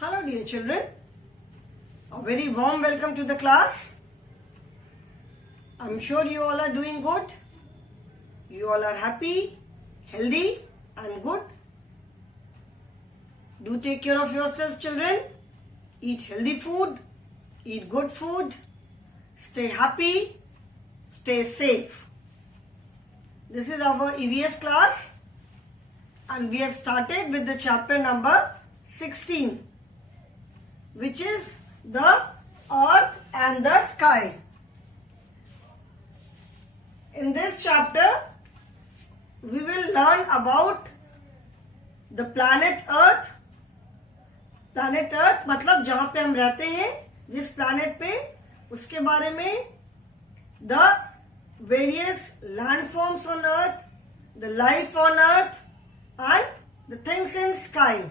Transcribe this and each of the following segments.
Hello dear children, a very warm welcome to the class. I'm sure you all are doing good. You all are happy, healthy and good. Do take care of yourself children. Eat healthy food, eat good food, stay happy, stay safe. This is our EVS class and we have started with the chapter number 16. Which is the earth and the sky. In this chapter, we will learn about the planet Earth. Planet Earth मतलब जहाँ पे हम रहते हैं, जिस planet पे, उसके बारे में, the various landforms on Earth, the life on Earth, and the things in sky.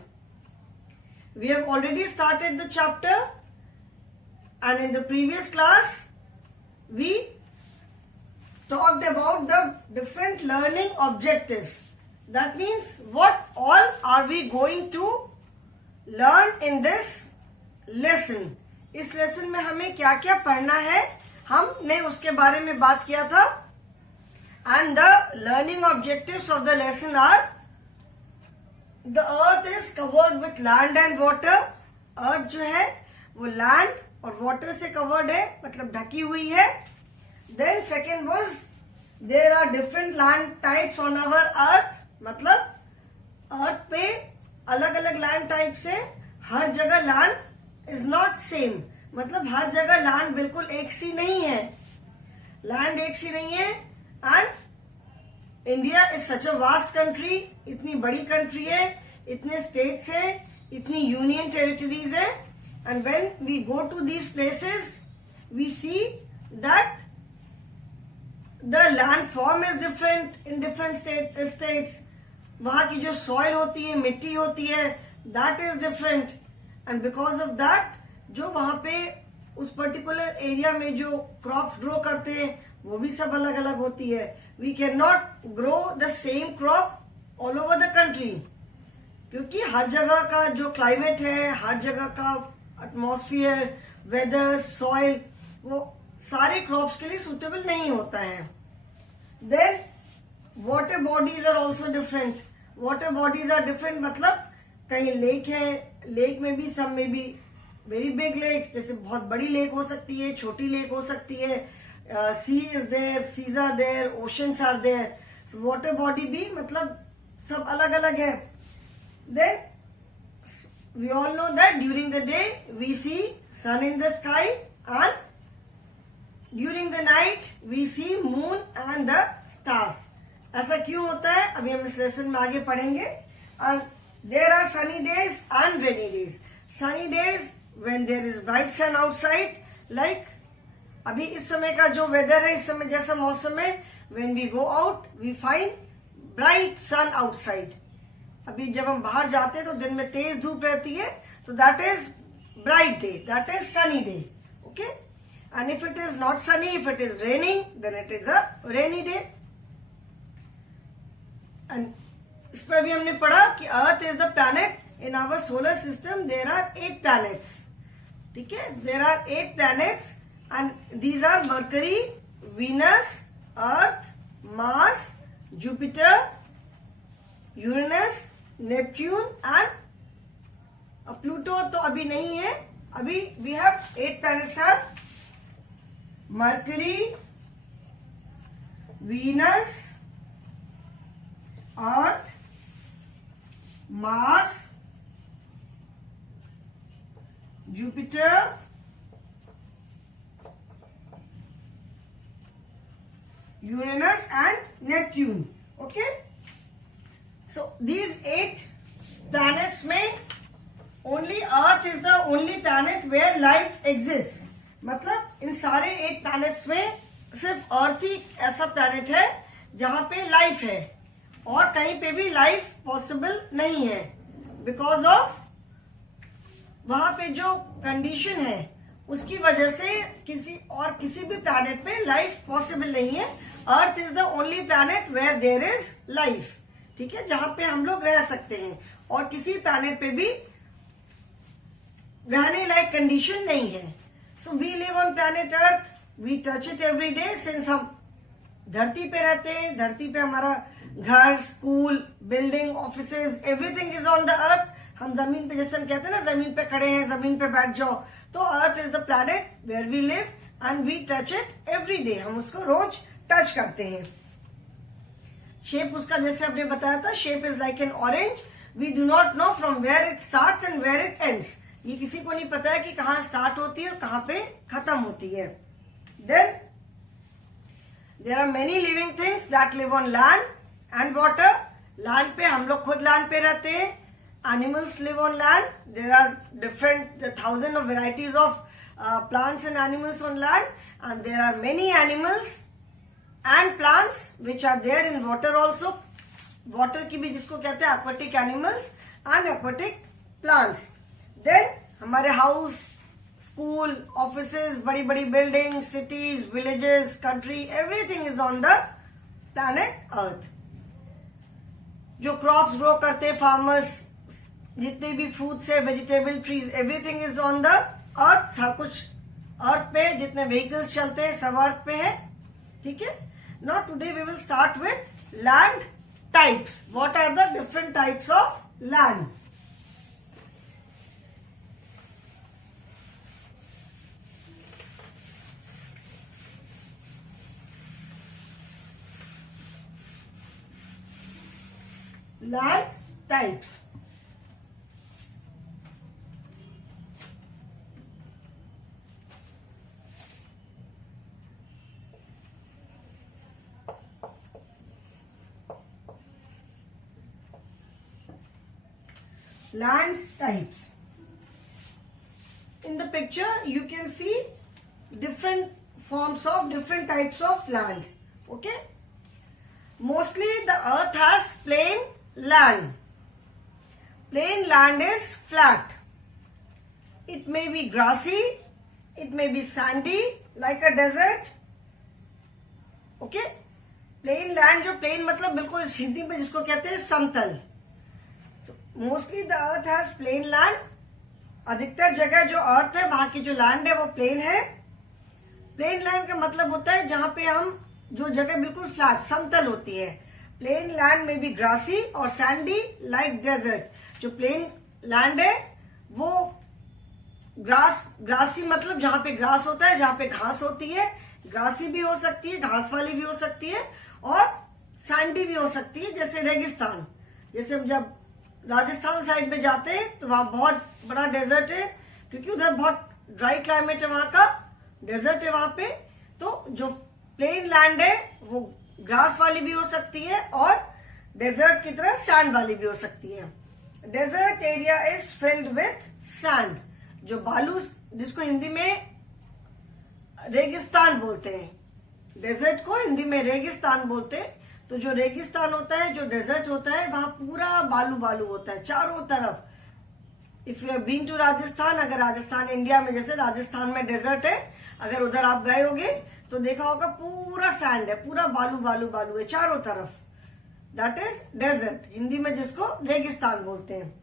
We have already started the chapter and in the previous class we talked about the different learning objectives. That means what all are we going to learn in this lesson. इस lesson में हमें क्या क्या पढ़ना है हमने उसके बारे में बात किया था. And the learning objectives of the lesson are: The earth is covered with land and water. Earth जो है वो land और water से covered है, मतलब ढकी हुई है. Then second was there are different land types on our earth. मतलब earth पे अलग अलग land types है. हर जगह land is not same. मतलब हर जगह land बिल्कुल एक सी नहीं है. Land एक सी नहीं है. And India is such a vast country. इतनी बड़ी कंट्री है, इतने स्टेट्स है, इतनी यूनियन टेरिटरीज है. And when we go to these places we see that the land form is different in different states. वहां की जो सॉइल होती है, मिट्टी होती है, that is different. And because of that जो वहां पे उस पर्टिकुलर एरिया में जो क्रॉप्स ग्रो करते हैं वो भी सब अलग अलग होती है. We cannot grow the same crop all over the country क्योंकि हर जगह का जो क्लाइमेट है, हर जगह का एटमॉस्फेयर, वेदर, सॉइल, वो सारे क्रॉप्स के लिए सूटेबल नहीं होता है. Then water bodies are also different. Water bodies are different मतलब कहीं लेक है, लेक में भी सब में भी वेरी बिग लेक्स, जैसे बहुत बड़ी लेक हो सकती है, छोटी लेक हो सकती है. sea is there, seas are there, oceans are there. So water body भी मतलब सब अलग अलग है. Then we all know that during the day we see sun in the sky and during the night we see moon and the stars. ऐसा क्यों होता है अभी हम इस लेसन में आगे पढ़ेंगे. There are sunny days and rainy days. Sunny days when there is bright sun outside, like अभी इस समय का जो वेदर है, इस समय जैसा मौसम है, when we go out we find bright sun outside. अभी जब हम बाहर जाते हैं तो दिन में तेज धूप रहती है, तो that is bright day, that is sunny day. Okay? And if it is not sunny, if it is raining, then it is a rainy day. And इस पर भी हमने पढ़ा कि earth is the planet in our solar system. There are 8 planets. ठीक है, there are 8 planets. And these are Mercury, Venus, Earth, Mars, Jupiter, Uranus, Neptune and Pluto तो अभी नहीं है. अभी we have 8 planets are Mercury, Venus, Earth, Mars, Jupiter, Uranus and Neptune. Okay? So these 8 planets में only Earth is the only planet where life exists. मतलब इन सारे 8 planets में सिर्फ Earth ही ऐसा planet है जहाँ पे लाइफ है और कहीं पे भी लाइफ पॉसिबल नहीं है. बिकॉज ऑफ वहां पे जो कंडीशन है उसकी वजह से किसी भी प्लैनेट पे लाइफ पॉसिबल नहीं है. Earth is the only planet where there is life. ठीक है, जहां पे हम लोग रह सकते हैं और किसी प्लैनेट पे भी रहने लायक कंडीशन नहीं है. So we live on planet earth, we touch it every day. Since हम धरती पे रहते हैं, धरती पे हमारा घर, school, building, offices, everything is on the earth. हम जमीन पे, जैसे हम कहते हैं ना, जमीन पे खड़े हैं, जमीन पे बैठ जाओ, तो earth is the planet where we live and we touch it every day. हम उसको रोज टच करते हैं. शेप उसका जैसे आपने बताया था, shape is like an orange. We do not know from where it starts and where it ends. ये किसी को नहीं पता है कि कहाँ स्टार्ट होती है और कहाँ पे खत्म होती है. Then there are many living things that live on land and water. Land पे हम लोग खुद लैंड पे रहते हैं. Animals live on land. There are the thousand of varieties of plants and animals on land, and there are many animals and plants which are there in water also. Water की भी जिसको कहते हैं aquatic animals and aquatic plants. Then हमारे house, school, offices, बड़ी बड़ी buildings, cities, villages, country, everything is on the planet Earth. जो crops grow करते हैं farmers, जितने भी फ्रूट्स है, vegetable trees, everything is on the अर्थ. सब कुछ अर्थ पे, जितने व्हीकल्स चलते हैं सब अर्थ पे है. ठीक है. Now today we will start with land types. What are the different types of land? Land types. Land types. In the picture you can see different forms of different types of land. Okay. Mostly the earth has plain land. Plain land is flat. It may be grassy, it may be sandy like a desert. Okay. Plain land, जो plain मतलब बिल्कुल हिंदी में जिसको कहते हैं समतल. Mostly the earth has plain land. अधिकतर जगह जो अर्थ है वहां की जो लैंड है वो प्लेन है. प्लेन लैंड का मतलब होता है जहां पे हम, जो जगह बिल्कुल फ्लैट समतल होती है. प्लेन लैंड में भी ग्रासी और सैंडी लाइक डेजर्ट. जो प्लेन लैंड है वो ग्रासी मतलब जहां पे ग्रास होता है, जहां पे घास होती है. ग्रासी भी हो सकती है, घास वाली भी हो सकती है, और सैंडी भी हो सकती है, जैसे रेगिस्तान. जैसे हम जब राजस्थान साइड में जाते हैं तो वहां बहुत बड़ा डेजर्ट है, क्योंकि उधर बहुत ड्राई क्लाइमेट है, वहां का डेजर्ट है वहां पे. तो जो प्लेन लैंड है वो ग्रास वाली भी हो सकती है और डेजर्ट की तरह सैंड वाली भी हो सकती है. Desert area is filled with sand. जो बालू, जिसको हिंदी में रेगिस्तान बोलते हैं, डेजर्ट को हिंदी में रेगिस्तान बोलते हैं. तो जो रेगिस्तान होता है, जो डेजर्ट होता है, वहां पूरा बालू बालू होता है चारों तरफ. If you have been to Rajasthan, अगर राजस्थान इंडिया में, जैसे राजस्थान में डेजर्ट है, अगर उधर आप गए होगे तो देखा होगा पूरा सैंड है, पूरा बालू बालू बालू है चारों तरफ. दैट इज डेजर्ट, हिंदी में जिसको रेगिस्तान बोलते हैं.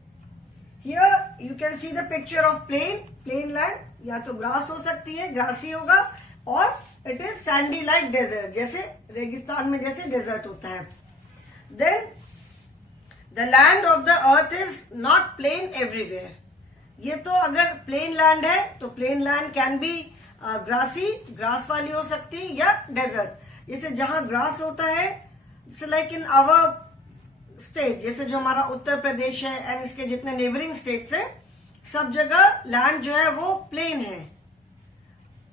Here you can see the picture of plain land. या तो ग्रास हो सकती है, ग्रासी होगा, और it is sandy like desert, जैसे रेगिस्तान में जैसे डेजर्ट होता है. Then the land of the earth is not plain everywhere. ये तो अगर प्लेन लैंड है तो plain land can be grassy, grass वाली हो सकती है, या डेजर्ट. जैसे जहां ग्रास होता है, जैसे लाइक इन आवर स्टेट, जैसे जो हमारा उत्तर प्रदेश है एंड इसके जितने नेबरिंग स्टेट्स हैं, सब जगह लैंड जो है वो प्लेन है.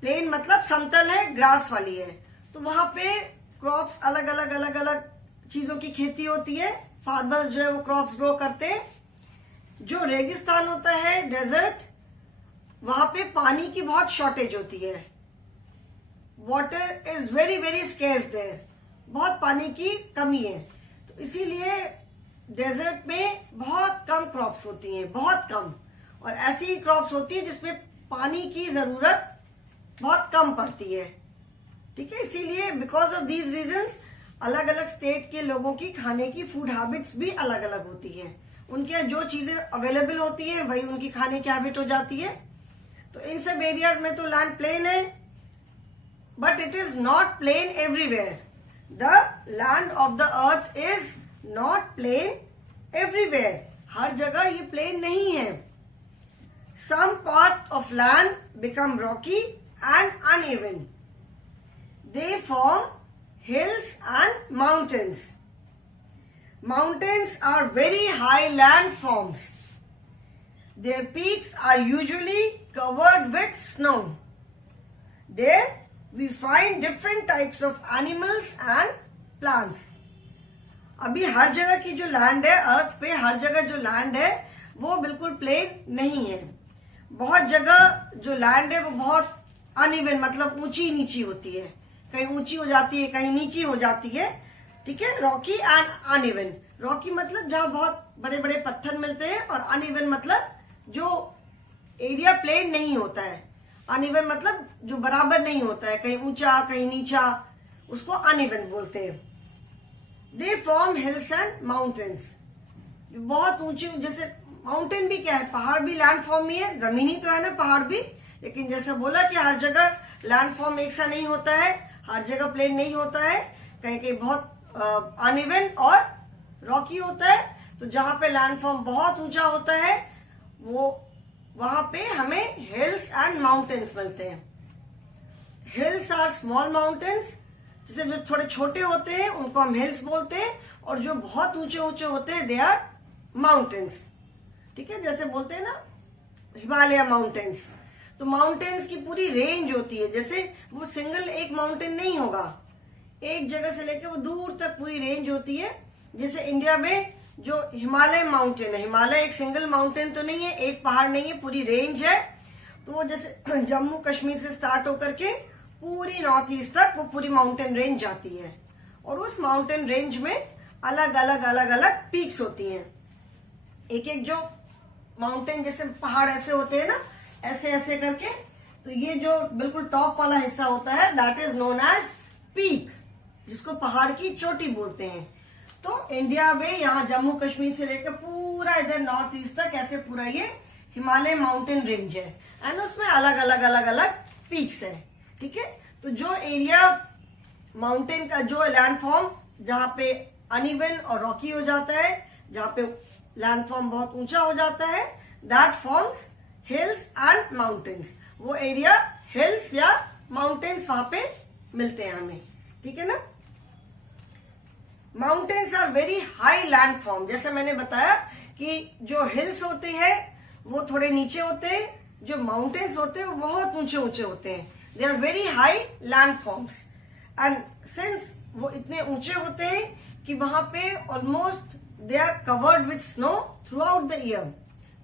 प्लेन मतलब समतल है, ग्रास वाली है. तो वहां पे क्रॉप्स अलग अलग चीजों की खेती होती है. फार्मर्स जो है वो क्रॉप्स ग्रो करते हैं. जो रेगिस्तान होता है, डेजर्ट, वहां पे पानी की बहुत शॉर्टेज होती है. Water is very very scarce there. बहुत पानी की कमी है. तो इसीलिए डेजर्ट में बहुत कम क्रॉप्स होती हैं, बहुत कम. और ऐसी क्रॉप्स होती है जिसमें पानी की जरूरत बहुत कम पड़ती है. ठीक है. इसीलिए बिकॉज ऑफ दीज रीजंस अलग अलग स्टेट के लोगों की खाने की फूड हैबिट्स भी अलग अलग होती है. उनके जो चीजें अवेलेबल होती है वही उनकी खाने की हैबिट हो जाती है। तो इन सब एरियाज में तो लैंड प्लेन है, but it is not plain everywhere. The land of the earth is not plain everywhere. हर जगह ये प्लेन नहीं है। Some part of land become rocky and uneven. They form hills and mountains. Mountains are very high landforms. Their peaks are usually covered with snow. There we find different types of animals and plants. अभी हर जगह की जो land है अर्थ पे, हर जगह जो land है वो बिल्कुल प्लेन नहीं है। बहुत जगह जो लैंड है वो बहुत अनइवन मतलब ऊंची नीची होती है, कहीं ऊंची हो जाती है कहीं नीची हो जाती है। ठीक है, रॉकी एंड अनइवन। रॉकी मतलब जहां बहुत बड़े बड़े पत्थर मिलते हैं, और अनइवन मतलब जो एरिया प्लेन नहीं होता है। अनइवन मतलब जो बराबर नहीं होता है, कहीं ऊंचा कहीं नीचा, उसको अनइवन बोलते हैं। They form hills and mountains. बहुत ऊंचे, जैसे माउंटेन भी क्या है, पहाड़ भी लैंड फॉर्म ही है, जमीनी तो है ना पहाड़ भी, लेकिन जैसे बोला कि हर जगह लैंड फॉर्म एक सा नहीं होता है, हर जगह प्लेन नहीं होता है, कहीं कहीं बहुत अनइवन और रॉकी होता है। तो जहां पे लैंड फॉर्म बहुत ऊंचा होता है वो वहां पे हमें हिल्स एंड माउंटेन्स मिलते हैं। हिल्स आर स्मॉल माउंटेन्स, जैसे जो थोड़े छोटे होते हैं उनको हम हिल्स बोलते हैं, और जो बहुत ऊंचे ऊंचे होते हैं दे आर माउंटेन्स। ठीक है, जैसे बोलते हैं ना हिमालय माउंटेन्स। तो माउंटेन्स की पूरी रेंज होती है, जैसे वो सिंगल एक माउंटेन नहीं होगा, एक जगह से लेकर वो दूर तक पूरी रेंज होती है। जैसे इंडिया में जो हिमालय माउंटेन है, हिमालय एक सिंगल माउंटेन तो नहीं है, एक पहाड़ नहीं है, पूरी रेंज है। तो वो जैसे जम्मू कश्मीर से स्टार्ट होकर के पूरी नॉर्थ ईस्ट तक वो पूरी माउंटेन रेंज जाती है, और उस माउंटेन रेंज में अलग अलग पीक्स होती हैं। एक एक जो माउंटेन जैसे पहाड़ ऐसे होते हैं ना, ऐसे ऐसे करके, तो ये जो बिल्कुल टॉप वाला हिस्सा होता है that is known as peak, जिसको पहाड़ की चोटी बोलते हैं। तो इंडिया में यहाँ जम्मू कश्मीर से लेकर पूरा इधर नॉर्थ ईस्ट तक ऐसे पूरा ये हिमालय माउंटेन रेंज है, एंड उसमें अलग अलग पीक्स है। ठीक है, तो जो एरिया माउंटेन का जो लैंडफॉर्म जहाँ पे अनइवन और रॉकी हो जाता है, जहाँ पे लैंडफॉर्म बहुत ऊंचा हो जाता है, that forms hills and mountains. वो एरिया हिल्स या माउंटेन्स वहां पे मिलते हैं हमें। ठीक है ना। Mountains are very high land form. जैसे मैंने बताया कि जो हिल्स होते हैं वो थोड़े नीचे होते हैं, जो माउंटेन्स होते हैं वो बहुत ऊंचे ऊंचे होते हैं। They are very high land forms, and since वो इतने ऊंचे होते हैं कि वहां पे almost they are covered with snow throughout the year.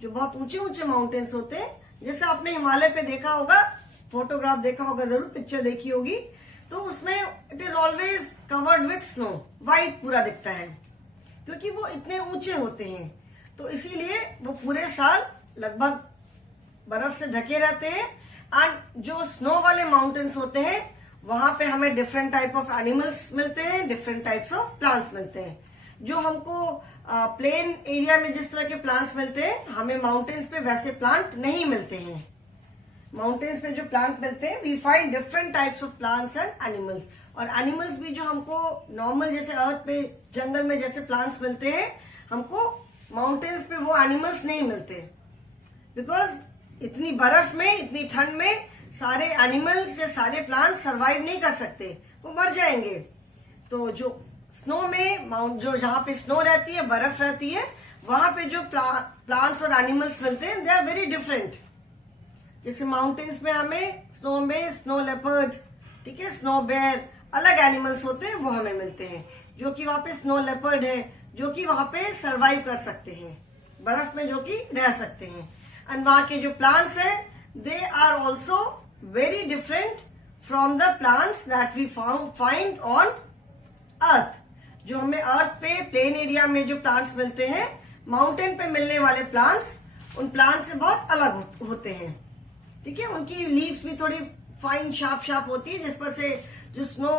जो बहुत ऊंचे ऊंचे माउंटेन्स होते हैं, जैसे आपने हिमालय पे देखा होगा, फोटोग्राफ देखा होगा, जरूर पिक्चर देखी होगी, तो उसमें it is always covered with snow, white पूरा दिखता है, क्योंकि वो इतने ऊंचे होते हैं। तो इसीलिए वो पूरे साल लगभग बर्फ से ढके रहते हैं। एंड जो स्नो वाले माउंटेन्स होते हैं वहां पे हमें डिफरेंट टाइप ऑफ एनिमल्स मिलते हैं, डिफरेंट टाइप्स ऑफ प्लांट्स मिलते हैं। जो हमको प्लेन एरिया में जिस तरह के प्लांट्स मिलते हैं, हमें माउंटेन्स पे वैसे प्लांट नहीं मिलते हैं। माउंटेन्स पे जो प्लांट मिलते हैं, we find different types of plants and animals. और एनिमल्स भी जो हमको नॉर्मल जैसे अर्थ पे जंगल में जैसे प्लांट्स मिलते हैं, हमको माउंटेन्स पे वो एनिमल्स नहीं मिलते, बिकॉज इतनी बर्फ में, इतनी ठंड में सारे एनिमल्स या सारे प्लांट्स सर्वाइव नहीं कर सकते, वो मर जाएंगे। तो जो स्नो में जो जहां पे स्नो रहती है, बर्फ रहती है, वहां पे जो प्लांट्स और एनिमल्स मिलते हैं दे आर वेरी डिफरेंट। जैसे माउंटेन्स में हमें स्नो में स्नो लेपर्ड, ठीक है, स्नो बेयर, अलग एनिमल्स होते हैं वो हमें मिलते हैं, जो कि वहां पे स्नो लेपर्ड है, जो कि वहां पे सर्वाइव कर सकते हैं, बर्फ में जो कि रह सकते हैं। एंड वहां के जो प्लांट्स हैं they are also very different from the plants that we find on earth. जो हमें अर्थ पे प्लेन एरिया में जो प्लांट्स मिलते हैं, माउंटेन पे मिलने वाले प्लांट्स उन प्लांट्स से बहुत अलग होते हैं। ठीक है, उनकी लीव्स भी थोड़ी फाइन शार्प होती है, जिस पर से जो स्नो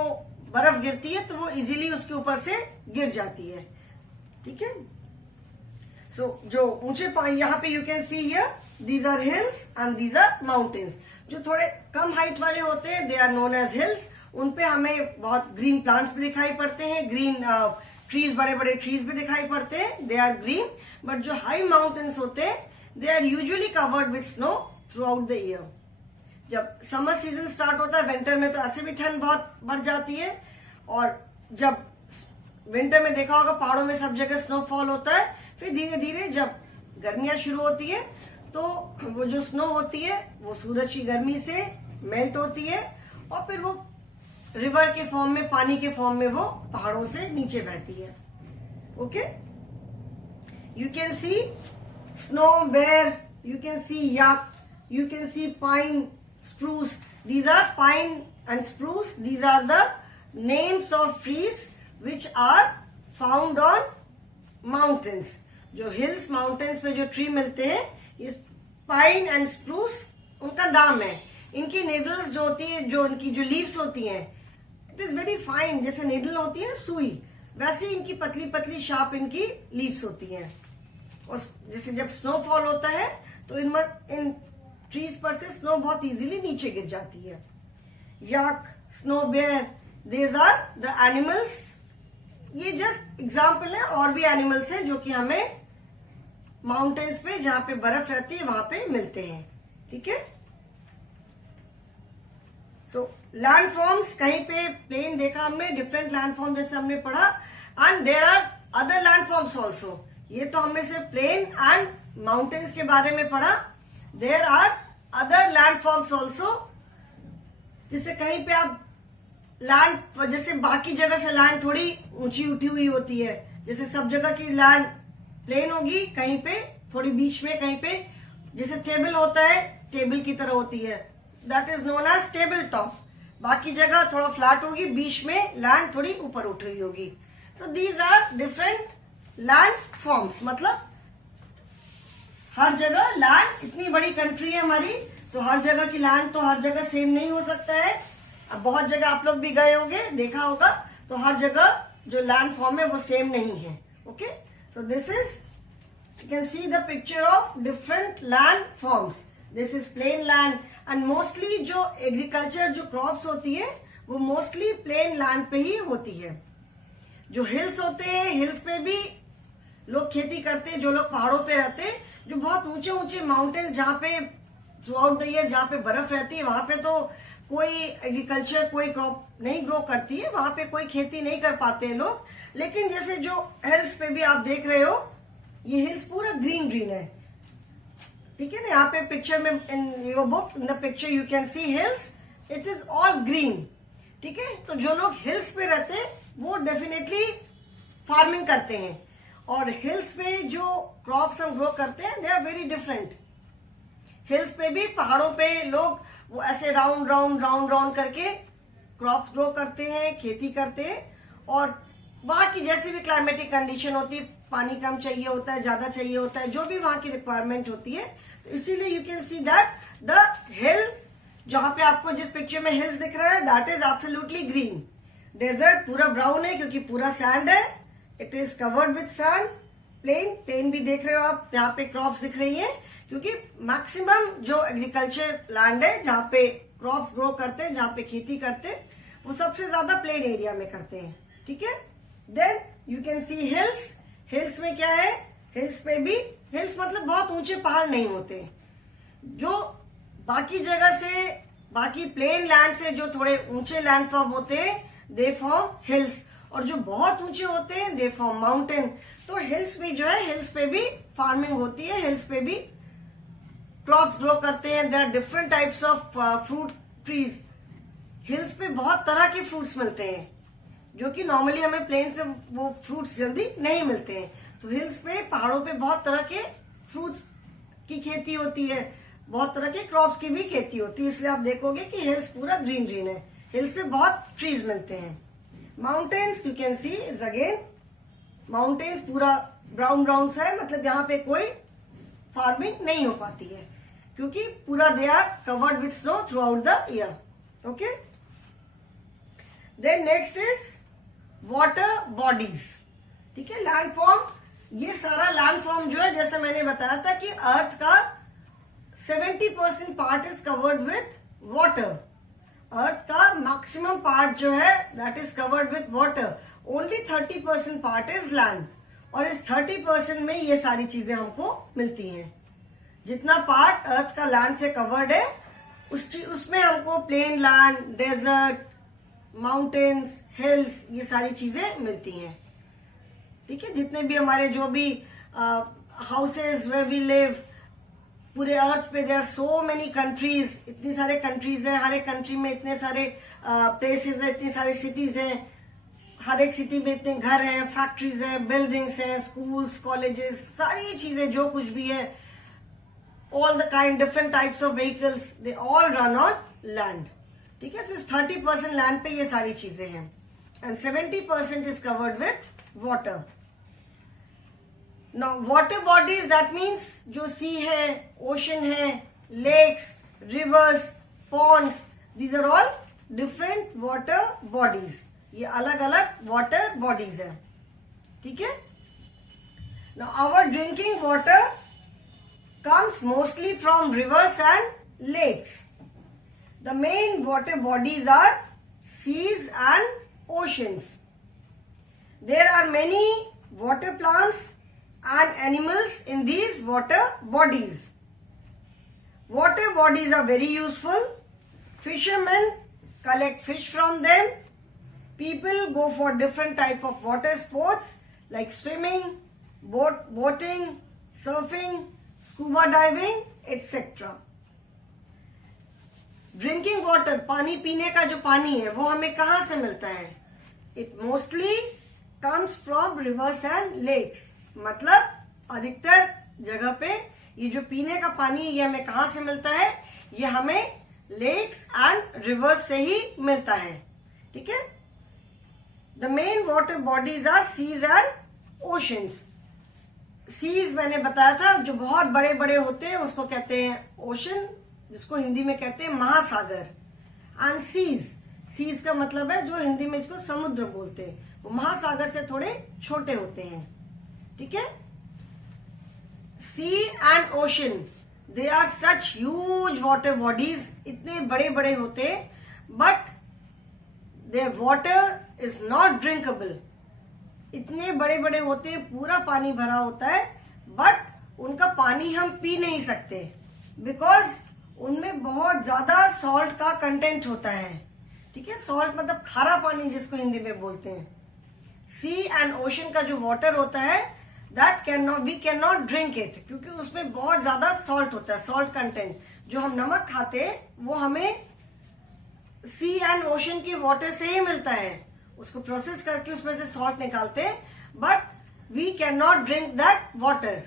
बर्फ गिरती है तो वो इजीली उसके ऊपर से गिर जाती है। ठीक है, जो ऊंचे यहाँ पे you can see here these are hills and these are mountains. जो थोड़े कम हाइट वाले होते हैं they are known as hills, उन पे हमें बहुत ग्रीन प्लांट्स भी दिखाई पड़ते हैं, ग्रीन ट्रीज, बड़े बड़े ट्रीज भी दिखाई पड़ते हैं, दे आर ग्रीन। बट जो हाई माउंटेन्स होते हैं they are usually covered with snow throughout the year. जब समर सीजन स्टार्ट होता है, विंटर में तो ऐसे भी ठंड बहुत बढ़ जाती है, और जब विंटर में देखा होगा पहाड़ों में सब जगह स्नोफॉल होता है, फिर धीरे धीरे जब गर्मियां शुरू होती है तो वो जो स्नो होती है वो सूरज की गर्मी से मेल्ट होती है और फिर वो रिवर के फॉर्म में, पानी के फॉर्म में वो पहाड़ों से नीचे बहती है। Okay, you can see snow bear, you can see yak, you can see pine, spruce. These are pine and spruce. These are the names of trees which are found on mountains. जो hills, mountains पे जो tree मिलते हैं, इस pine and spruce उनका नाम है। इनकी needles जो होती है, जो इनकी जो leaves होती हैं, it is very fine. जैसे needle होती है ना सुई, वैसे इनकी पतली पतली sharp इनकी leaves होती हैं। और जैसे जब snowfall होता है तो इन ट्रीज पर से स्नो बहुत इजीली नीचे गिर जाती है। Yak, snow bear, these are the animals. ये जस्ट एग्जाम्पल है, और भी एनिमल्स हैं जो कि हमें माउंटेन्स पे जहां पे बर्फ रहती है वहां पे मिलते हैं। ठीक है, सो लैंड फॉर्म्स, कहीं पे प्लेन देखा हमने, डिफरेंट लैंड फॉर्म जैसे हमने पढ़ा, and there are other land forms also. ये तो हमने सिर्फ प्लेन एंड माउंटेन्स के बारे में पढ़ा, there are other land forms also. जिससे कहीं पे आप लैंड, जैसे बाकी जगह से लैंड थोड़ी ऊंची उठी हुई होती है, जैसे सब जगह की लैंड प्लेन होगी, कहीं पे थोड़ी बीच में, कहीं पे जैसे टेबल होता है टेबल की तरह होती है, that is known as table top. बाकी जगह थोड़ा फ्लैट होगी, बीच में लैंड थोड़ी ऊपर उठी हुई होगी। So these are different land forms. मतलब हर जगह लैंड, इतनी बड़ी कंट्री है हमारी, तो हर जगह की लैंड तो हर जगह सेम नहीं हो सकता है। अब बहुत जगह आप लोग भी गए होंगे, देखा होगा, तो हर जगह जो लैंड फॉर्म है वो सेम नहीं है। Okay, so this is, you can see the picture of different land forms. This is plain land, and mostly जो एग्रीकल्चर, जो क्रॉप्स होती है वो मोस्टली प्लेन लैंड पे ही होती है। जो हिल्स होते हैं, हिल्स पे भी लोग खेती करते हैं, जो लोग पहाड़ों पे रहते हैं। जो बहुत ऊंचे ऊंचे माउंटेन जहाँ पे थ्रू आउट द ईयर जहाँ पे बर्फ रहती है, वहां पे तो कोई एग्रीकल्चर, कोई क्रॉप नहीं ग्रो करती है, वहां पे कोई खेती नहीं कर पाते हैं लोग। लेकिन जैसे जो हिल्स पे भी आप देख रहे हो, ये हिल्स पूरा ग्रीन ग्रीन है। ठीक है ना, यहाँ पे पिक्चर में, in your book, in the picture you can see hills, it is all green. ठीक है, तो जो लोग हिल्स पे रहते हैं वो डेफिनेटली फार्मिंग करते हैं, और हिल्स पे जो क्रॉप्स हम ग्रो करते हैं they are very different. Hills पे भी, पहाड़ों पे लोग वो ऐसे राउंड राउंड राउंड राउंड करके क्रॉप्स ग्रो करते हैं, खेती करते हैं, और वहां की जैसी भी क्लाइमेटिक कंडीशन होती है, पानी कम चाहिए होता है, ज्यादा चाहिए होता है, जो भी वहां की रिक्वायरमेंट होती है, तो इसीलिए you can C that the hills, जहां पे आपको जिस पिक्चर में हिल्स दिख रहा है, that is absolutely green. Desert पूरा ब्राउन है क्योंकि पूरा सैंड है, it is covered with sand. Plain भी देख रहे हो आप, यहाँ पे क्रॉप्स दिख रही है, क्योंकि मैक्सिमम जो एग्रीकल्चर लैंड है जहाँ पे क्रॉप्स ग्रो करते हैं, जहाँ पे खेती करते हैं, वो सबसे ज्यादा प्लेन एरिया में करते हैं। ठीक है, then you can see hills. Hills में क्या है, हिल्स पे भी, हिल्स मतलब बहुत ऊंचे पहाड़ नहीं होते, जो बाकी जगह से, बाकी प्लेन लैंड से जो थोड़े ऊंचे लैंड फॉर्म होते हैं, दे फॉर्म हिल्स, और जो बहुत ऊंचे होते हैं दे फॉर्म माउंटेन। तो हिल्स भी जो है, हिल्स पे भी फार्मिंग होती है, हिल्स पे भी क्रॉप्स ग्रो करते हैं। There are different types of fruit trees. Hills पे बहुत तरह के फ्रूट्स मिलते हैं, जो कि नॉर्मली हमें प्लेन से वो फ्रूट्स जल्दी नहीं मिलते हैं। तो हिल्स पे, पहाड़ों पे बहुत तरह के फ्रूट्स की खेती होती है, बहुत तरह के क्रॉप्स की भी खेती होती है, इसलिए आप देखोगे कि हिल्स पूरा ग्रीन ग्रीन है। हिल्स पे बहुत ट्रीज मिलते हैं। Mountains you can C is again, mountains पूरा ब्राउन ब्राउन सा है, मतलब यहाँ पे कोई फार्मिंग नहीं हो पाती है, क्योंकि पूरा they are covered with snow throughout the year. Okay, then next is water bodies. ठीक है, लैंड फॉर्म, ये सारा लैंड फॉर्म जो है, जैसे मैंने बताया था कि अर्थ का 70% part is covered with water. Earth का मैक्सिमम पार्ट जो है that is covered with water, only 30% part is land. और इस 30% में ये सारी चीजें हमको मिलती हैं। जितना पार्ट अर्थ का लैंड से कवर्ड है उसमें हमको plain land, desert, mountains, hills, ये सारी चीजें मिलती हैं। ठीक है, जितने भी हमारे जो भी हाउसेस वे वी लिव पूरे अर्थ पे, there are so many countries, इतनी सारे कंट्रीज हैं, हर एक कंट्री में इतने सारे प्लेसेस हैं, इतनी सारी सिटीज हैं, हर एक सिटी में इतने घर हैं, फैक्ट्रीज हैं, बिल्डिंग्स हैं, स्कूल्स, कॉलेजेस, सारी चीजें जो कुछ भी है, all the kind, different types of vehicles, they all run on land. ठीक है, so 30% land पे ये सारी चीजें हैं and 70% is covered with water. Now water bodies, that means जो sea है, ocean है, lakes, rivers, ponds, these are all different water bodies. ये अलग अलग water bodies हैं। ठीक है, now our drinking water comes mostly from rivers and lakes. The main water bodies are seas and oceans. There are many water plants and animals in these water bodies. Water bodies are very useful. Fishermen collect fish from them. People go for different type of water sports like swimming, boating, surfing, scuba diving etcetera. Drinking water, पानी पीने का जो पानी है वो हमें कहाँ से मिलता है? It mostly comes from rivers and lakes. मतलब अधिकतर जगह पे ये जो पीने का पानी है ये हमें कहाँ से मिलता है? ये हमें लेक्स एंड रिवर्स से ही मिलता है। ठीक है, the main water bodies are seas and oceans. Seas मैंने बताया था, जो बहुत बड़े बड़े होते हैं उसको कहते हैं ओशन, जिसको हिंदी में कहते हैं महासागर। एंड सीज का मतलब है जो हिंदी में इसको समुद्र बोलते हैं, वो महासागर से थोड़े छोटे होते हैं। ठीक है, sea and ocean, they are such huge water bodies, इतने बड़े बड़े होते हैं, but their water is not drinkable. इतने बड़े बड़े होते हैं, पूरा पानी भरा होता है, बट उनका पानी हम पी नहीं सकते बिकॉज उनमें बहुत ज्यादा सॉल्ट का कंटेंट होता है। ठीक है, सॉल्ट मतलब खारा पानी जिसको हिंदी में बोलते हैं। सी एंड ओशन का जो वाटर होता है that we can not drink it, क्योंकि उसमें बहुत ज्यादा सॉल्ट होता है, सॉल्ट कंटेंट। जो हम नमक खाते हैं वो हमें सी एंड ओशन के वाटर से ही मिलता है, उसको प्रोसेस करके उसमें से सॉल्ट निकालते हैं, but we can not drink that water.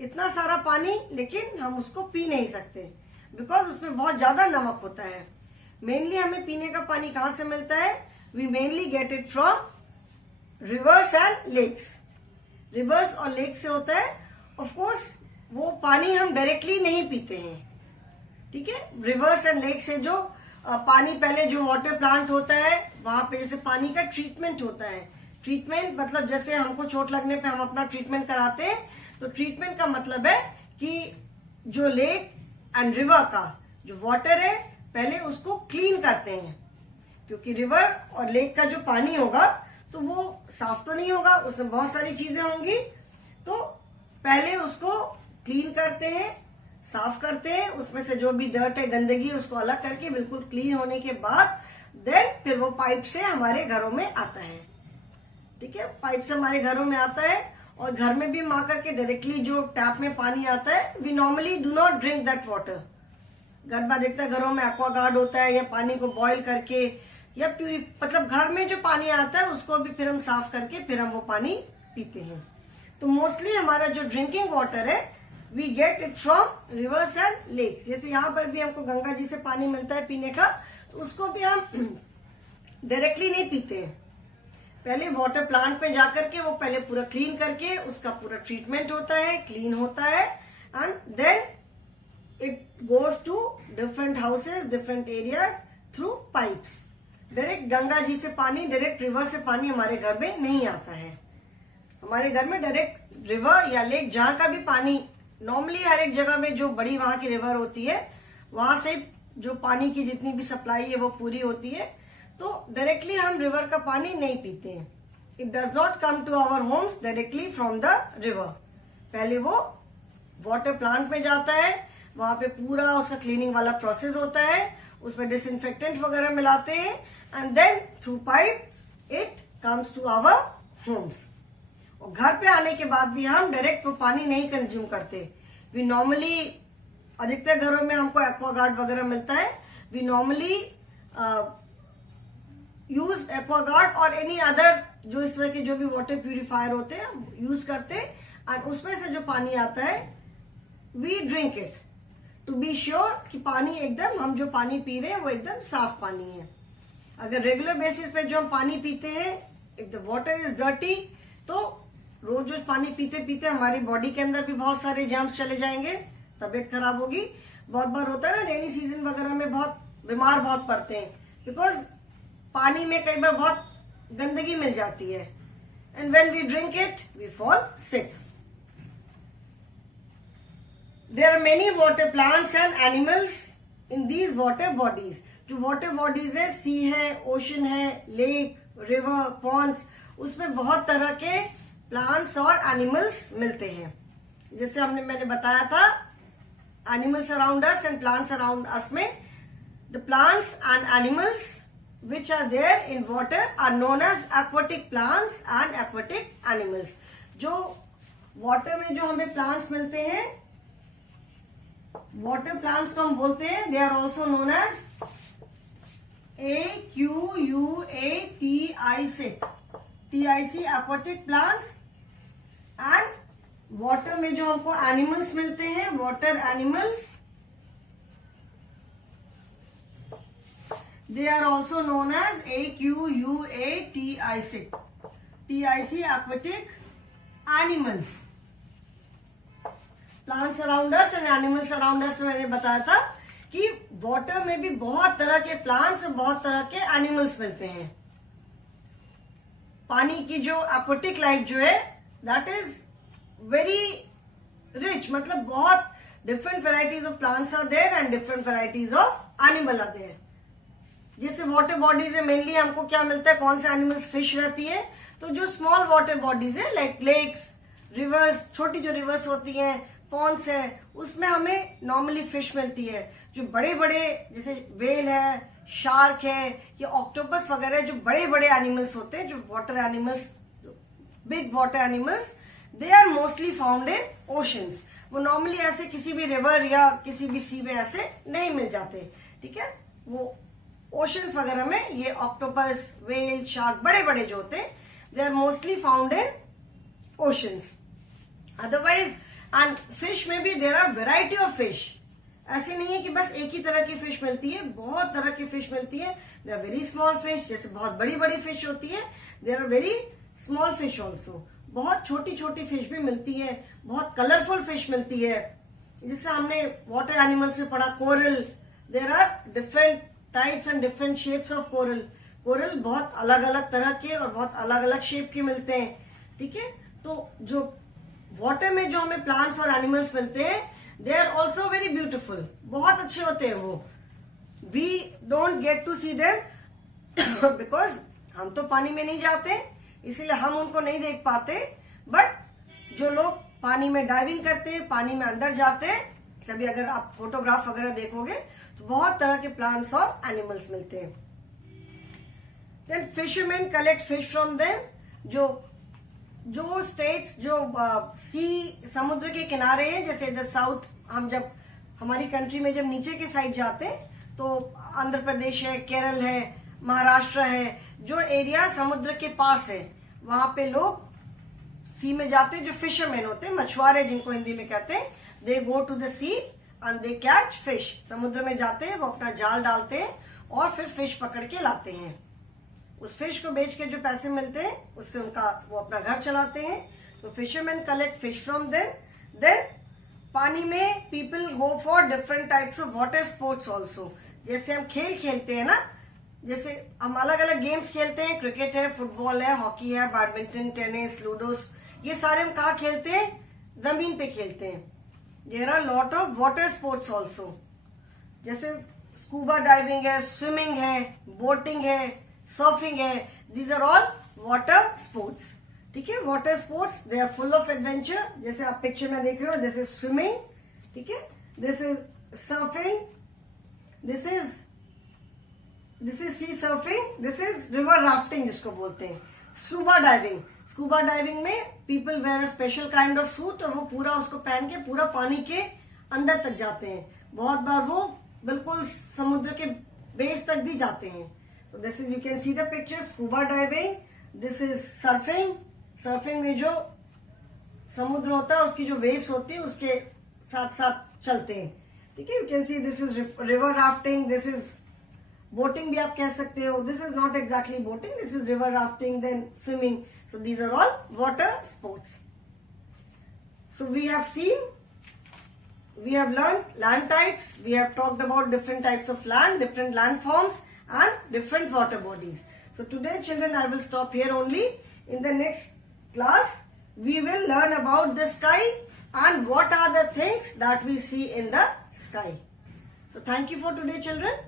इतना सारा पानी लेकिन हम उसको पी नहीं सकते बिकॉज उसमें बहुत ज्यादा नमक होता है। मेनली हमें पीने का पानी कहाँ से मिलता है? We mainly get it from rivers and lakes. Rivers और लेक से होता है। ऑफ कोर्स वो पानी हम डायरेक्टली नहीं पीते हैं। ठीक है, रिवर्स एंड लेक से जो पानी, पहले जो वाटर प्लांट होता है वहां पे जैसे पानी का ट्रीटमेंट होता है। ट्रीटमेंट मतलब जैसे हमको चोट लगने पे हम अपना ट्रीटमेंट कराते हैं, तो ट्रीटमेंट का मतलब है कि जो लेक एंड रिवर का जो वाटर है पहले उसको क्लीन करते हैं, क्योंकि रिवर और लेक का जो पानी होगा तो वो साफ तो नहीं होगा, उसमें बहुत सारी चीजें होंगी। तो पहले उसको क्लीन करते हैं, साफ करते हैं, उसमें से जो भी डर्ट है, गंदगी, उसको अलग करके बिल्कुल क्लीन होने के बाद देन फिर वो पाइप से हमारे घरों में आता है। ठीक है, पाइप से हमारे घरों में आता है और घर में भी हम आकर के डायरेक्टली जो टैप में पानी आता है, we normally do not drink that water. घर में देखता है घरों में एक्वागार्ड होता है, या पानी को बॉईल करके या मतलब घर में जो पानी आता है उसको भी फिर हम साफ करके फिर हम वो पानी पीते हैं। तो मोस्टली हमारा जो ड्रिंकिंग वाटर है we get it from rivers and lakes. जैसे यहाँ पर भी हमको गंगा जी से पानी मिलता है पीने का, तो उसको भी हम डायरेक्टली नहीं पीते हैं। पहले वाटर प्लांट पे जाकर के वो पहले पूरा क्लीन करके उसका पूरा ट्रीटमेंट होता है, क्लीन होता है, and then it goes to different houses, different areas through pipes. Direct Ganga ji से पानी, डायरेक्ट रिवर से पानी हमारे घर में नहीं आता है। हमारे घर में डायरेक्ट रिवर या लेक, जहां का भी पानी, नॉर्मली हर एक जगह में जो बड़ी वहां की रिवर होती है वहां से जो पानी की जितनी भी सप्लाई है वो पूरी होती है, तो डायरेक्टली हम रिवर का पानी नहीं पीते हैं। It does not come to our homes directly from the river. पहले वो वाटर प्लांट में जाता है, वहां पे पूरा उसका क्लीनिंग वाला प्रोसेस होता है, उसमें डिसइंफेक्टेंट वगैरह मिलाते हैं, and then through pipe it comes to our homes. और घर पे आने के बाद भी हम डायरेक्ट वो पानी नहीं कंज्यूम करते। वी नॉर्मली, अधिकतर घरों में हमको एक्वागार्ड वगैरह मिलता है, वी नॉर्मली यूज एक्वागार्ड और एनी अदर जो इस तरह के जो भी वाटर प्यूरिफायर होते हैं यूज करते, एंड उसमें से जो पानी आता है we drink it to be sure कि पानी एकदम, हम जो पानी पी रहे हैं वो एकदम साफ पानी है। अगर रेगुलर बेसिस पे जो हम पानी पीते हैं, if the water is dirty, तो रोज रोज पानी पीते पीते हमारी बॉडी के अंदर भी बहुत सारे जर्म्स चले जाएंगे, तबीयत खराब होगी। बहुत बार होता है ना, रेनी सीजन वगैरह में बहुत बीमार बहुत पड़ते हैं, बिकॉज पानी में कई बार बहुत गंदगी मिल जाती है, and when we drink it we fall sick. There are many water plants and animals in these water bodies. जो वाटर बॉडीज है, सी है, ओशन है, लेक, रिवर, पॉन्ड्स, उसमें बहुत तरह के प्लांट्स और एनिमल्स मिलते हैं। जैसे मैंने बताया था, animals around us and plants around us में, the plants and animals which are there in water are known as aquatic plants and aquatic animals। जो वाटर में जो हमें प्लांट्स मिलते हैं, वाटर प्लांट्स को हम बोलते हैं, they are also known as AQUATIC aquatic plants। And water में जो हमको एनिमल्स मिलते हैं, water animals, they are also known as AQUATIC aquatic animals। Plants around us and animals around us में मैंने बताया था कि वाटर में भी बहुत तरह के प्लांट्स और बहुत तरह के एनिमल्स मिलते हैं। पानी की जो एक्वाटिक लाइफ जो है, दैट इज वेरी रिच, मतलब बहुत different varieties of plants are there and different varieties of animal are there. जैसे वाटर बॉडीज में मेनली हमको क्या मिलता है, कौन से एनिमल्स, फिश रहती है। तो जो स्मॉल वाटर बॉडीज है, लाइक लेक्स, रिवर्स, छोटी जो रिवर्स होती हैं, पॉन्ड्स है, उसमें हमें नॉर्मली फिश मिलती है। जो बड़े बड़े जैसे वेल है, शार्क है, या ऑक्टोपस वगैरह, जो बड़े बड़े एनिमल्स होते हैं, जो water animals, big water animals, they are mostly found in oceans. वो नॉर्मली ऐसे किसी भी रिवर या किसी भी सी में ऐसे नहीं मिल जाते, ठीक है। वो ओशंस वगैरह में ये ऑक्टोपस, वेल, शार्क, बड़े बड़े जो होते हैं, they are mostly found in oceans. Otherwise, and fish में भी there are variety of fish. ऐसे नहीं है कि बस एक ही तरह की फिश मिलती है, बहुत तरह की फिश मिलती है। They are very small fish, जैसे बहुत बड़ी बड़ी फिश होती है, there are very small fish also. बहुत छोटी छोटी फिश भी मिलती है, बहुत कलरफुल फिश मिलती है। जिससे हमने वाटर एनिमल्स में पढ़ा, coral, there are different types and different shapes of coral. Coral बहुत अलग अलग तरह के और बहुत अलग अलग शेप के मिलते हैं, ठीक है। तो जो वाटर में जो हमें प्लांट्स और एनिमल्स मिलते हैं, they are also very beautiful, बहुत अच्छे होते हैं वो। We don't get to see them because हम तो पानी में नहीं जाते, इसीलिए हम उनको नहीं देख पाते। बट जो लोग पानी में डाइविंग करते हैं, पानी में अंदर जाते हैं, कभी अगर आप फोटोग्राफ वगैरह देखोगे तो बहुत तरह के प्लांट्स और एनिमल्स मिलते हैं। Then fisherman collect fish from them. जो स्टेट्स जो सी, समुद्र के किनारे हैं, जैसे इधर साउथ, हम जब हमारी कंट्री में जब नीचे के साइड जाते हैं तो आंध्र प्रदेश है, केरल है, महाराष्ट्र है, जो एरिया समुद्र के पास है, वहां पे लोग सी में जाते हैं। जो फिशरमैन होते हैं, मछुआरे जिनको हिंदी में कहते हैं, they go to the sea and they catch fish. समुद्र में जाते हैं, वो अपना जाल डालते हैं और फिर फिश पकड़ के लाते हैं। उस फिश को बेच के जो पैसे मिलते हैं उससे उनका वो अपना घर चलाते हैं। तो fisherman collect fish from then पानी में people go for different types of water sports also. जैसे हम खेल खेलते हैं ना, जैसे हम अलग अलग गेम्स खेलते हैं, क्रिकेट है, फुटबॉल है, हॉकी है, बैडमिंटन, टेनिस, लूडो, ये सारे हम कहाँ खेलते हैं? जमीन पे खेलते हैं. There are lot of water sports also, जैसे स्कूबा डाइविंग है, स्विमिंग है, बोटिंग है, सर्फिंग है. These are all water sports. ठीक है, water sports they are full of adventure. जैसे आप पिक्चर में देख रहे हो, दिस इज स्विमिंग. ठीक है, this is surfing, this is sea surfing, this is river rafting जिसको बोलते हैं. स्कूबा डाइविंग, स्कूबा डाइविंग में people wear a special kind of suit और वो पूरा उसको पहन के पूरा पानी के अंदर तक जाते हैं. बहुत बार वो बिल्कुल समुद्र के बेस तक भी जाते हैं. So this is, you can see the picture, scuba diving. This is surfing. Surfing में जो समुद्र होता है उसकी जो वेव्स होती है उसके साथ साथ चलते हैं. ठीक है, you can see this is river rafting, this is boating भी आप कह सकते हो. This is not exactly boating, this is river rafting, then swimming. So these are all water sports. So we have seen, we have learned land types, we have talked about different types of land, different landforms and different water bodies. So today children, I will stop here only. In the next class we will learn about the sky and what are the things that we see in the sky. So thank you for today children.